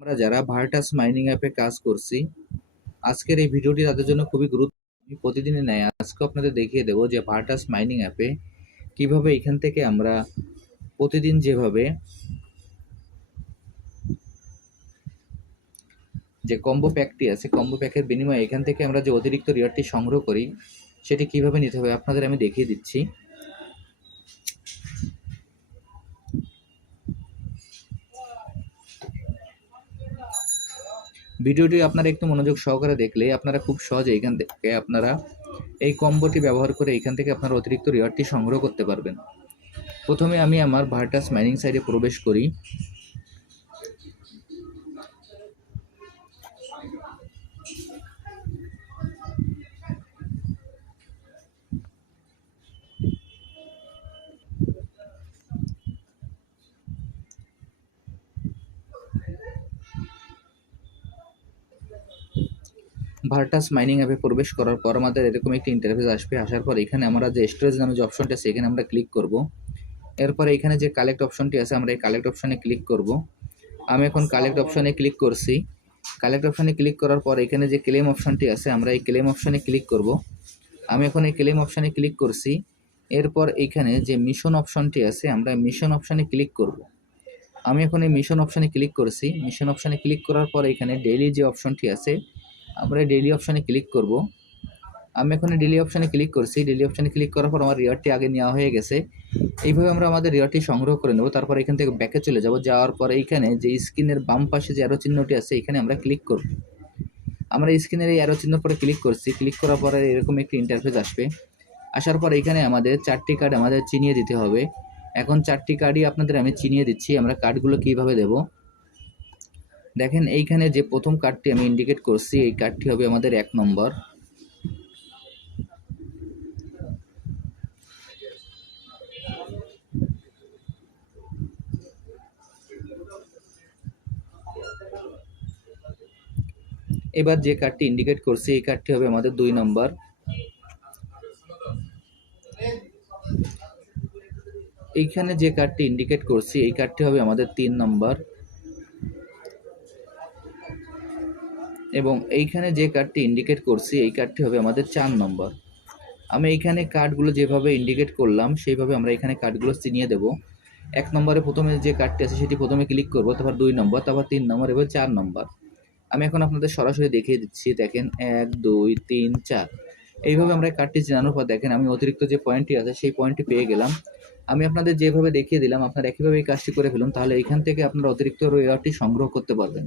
আমরা যারা Virtus mining অ্যাপে কাজ করছি, আজকের এই ভিডিওটি তাদের জন্য খুবই গুরুত্ব আমি প্রতিদিনের ন্যায় আজকে আপনাদের দেখিয়ে দেবো যে ভার্টাস মাইনিং অ্যাপে কীভাবে এখান থেকে আমরা প্রতিদিন যেভাবে যে কম্বো প্যাকটি আছে, কম্বো প্যাকের বিনিময়ে এখান থেকে আমরা যে অতিরিক্ত রিওয়ার্ডটি সংগ্রহ করি, সেটি কীভাবে নিতে হবে আপনাদের আমি দেখিয়ে দিচ্ছি। ভিডিওটি আপনারা একটু মনোযোগ সহকারে দেখলে আপনারা খুব সহজে এখান থেকে আপনারা এই কম্বোটি ব্যবহার করে এখান থেকে আপনারা অতিরিক্ত রিওয়ার্ডটি সংগ্রহ করতে পারবেন। প্রথমে আমি আমার ভার্টাস মাইনিং সাইডে প্রবেশ করি। ভার্টাস মাইনিং অ্যাপে প্রবেশ করার পর আমাদের এরকম একটি ইন্টারফেস আসবে। আসার পর এখানে আমরা যে স্টোরেজ নামে যে অপশনটি আছে, এখানে আমরা ক্লিক করব। এরপরে এখানে যে কালেক্ট অপশনটি আছে, আমরা এই কালেক্ট অপশনে ক্লিক করব। আমি এখন কালেক্ট অপশনে ক্লিক করছি। কালেক্ট অপশনে ক্লিক করার পর এখানে যে ক্লেম অপশনটি আছে, আমরা এই ক্লেম অপশনে ক্লিক করব। আমি এখন এই ক্লেম অপশনে ক্লিক করছি। এরপর এখানে যে মিশন অপশনটি আছে, আমরা মিশন অপশনে ক্লিক করব। আমি এখন এই মিশন অপশনে ক্লিক করছি। মিশন অপশনে ক্লিক করার পর এখানে ডেইলি যে অপশনটি আছে আমরা ডেলি অপশানে ক্লিক করব। আমি এখন ডেলি অপশানে ক্লিক করছি। ডেলি অপশানে ক্লিক করার পর আমার রিওয়ার্ডটি আগে নেওয়া হয়ে গেছে। এইভাবে আমরা আমাদের রিওয়ার্ডটি সংগ্রহ করে নেব। তারপর এখান থেকে ব্যাকে চলে যাব। যাওয়ার পর এইখানে যে স্ক্রিনের বাম পাশে যে অ্যারো চিহ্নটি আছে, এখানে আমরা ক্লিক করব। আমরা স্ক্রিনের এই অ্যারো চিহ্ন পরে ক্লিক করছি। ক্লিক করার পরে এরকম একটি ইন্টারফেস আসবে। আসার পর এখানে আমাদের চারটি কার্ড আমাদের চিনিয়ে দিতে হবে। এখন চারটি কার্ডই আপনাদের আমি চিনিয়ে দিচ্ছি। আমরা কার্ডগুলো কীভাবে দেবো? দেখেন, এইখানে যে প্রথম কার্ডটি আমি ইন্ডিকেট করছি, এই কার্ডটি হবে আমাদের এক নম্বর। এবার যে কার্ডটি ইন্ডিকেট করছি, এই কার্ডটি হবে আমাদের দুই নম্বর। এইখানে যে কার্ডটি ইন্ডিকেট করছি, এই কার্ডটি হবে আমাদের তিন নম্বর। এবং এইখানে যে কার্ডটি ইন্ডিকেট করছি, এই কার্ডটি হবে আমাদের চার নম্বর আমি এইখানে কার্ডগুলো যেভাবে ইন্ডিকেট করলাম, সেইভাবে আমরা এখানে কার্ডগুলো চিনিয়ে দেবো। এক নম্বরে প্রথমে যে কার্ডটি আছে, সেটি প্রথমে ক্লিক করব, তারপর দুই নম্বর তারপর তিন নম্বর এবার চার নম্বর আমি এখন আপনাদের সরাসরি দেখিয়ে দিচ্ছি, দেখেন, এক, দুই, তিন, চার। এইভাবে আমরা কার্ডটি চেনানোর পর দেখেন, আমি অতিরিক্ত যে পয়েন্টটি আছে, সেই পয়েন্টটি পেয়ে গেলাম। আমি আপনাদের যেভাবে দেখিয়ে দিলাম, আপনারা একইভাবে এই কাজটি করে ফেলুন, তাহলে এখান থেকে আপনারা অতিরিক্ত রেয়ারটি সংগ্রহ করতে পারবেন।